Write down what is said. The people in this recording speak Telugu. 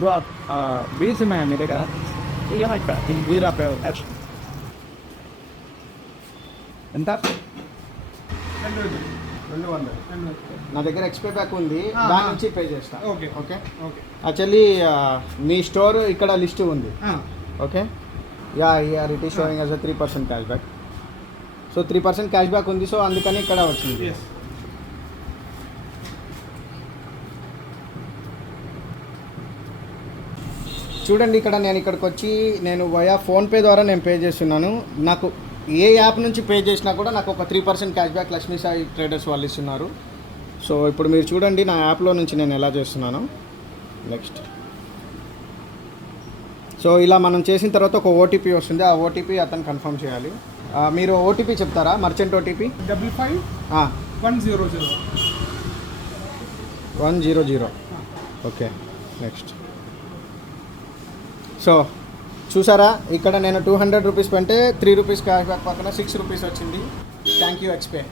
బ్రో బీర్స్ ఉన్నాయా మీ దగ్గర? బీర్ ఎంత? 200. నా దగ్గర ఎక్స్పే బ్యాక్ ఉంది, దాని నుంచి పే చేస్తా. Okay okay okay. యాక్చువల్లీ మీ స్టోర్ ఇక్కడ లిస్ట్ ఉంది. Okay yeah here it is showing as a 3% cash back. So 3% cash back ఉంది, సో అందుకని ఇక్కడ వచ్చింది. చూడండి, ఇక్కడ నేను ఇక్కడికి వచ్చి నేను వయా ఫోన్పే ద్వారా నేను పే చేస్తున్నాను. నాకు ఏ యాప్ నుంచి పే చేసినా కూడా నాకు ఒక 3% cash back Lakshmi Sai traders వాళ్ళు ఇస్తున్నారు. సో ఇప్పుడు మీరు చూడండి నా యాప్లో నుంచి నేను ఎలా చేస్తున్నాను. నెక్స్ట్ సో ఇలా మనం చేసిన తర్వాత ఒక ఓటీపీ వస్తుంది, ఆ ఓటీపీ అతను కన్ఫర్మ్ చేయాలి. మీరు ఓటీపీ చెప్తారా? Merchant OTP 55 100. Okay next. So చూసారా, ఇక్కడ నేను 200 రూపీస్ పెంటే 3 రూపీస్ క్యాష్ బ్యాక్ పక్కన 6 రూపీస్ వచ్చింది. Thank you ఎక్స్పే.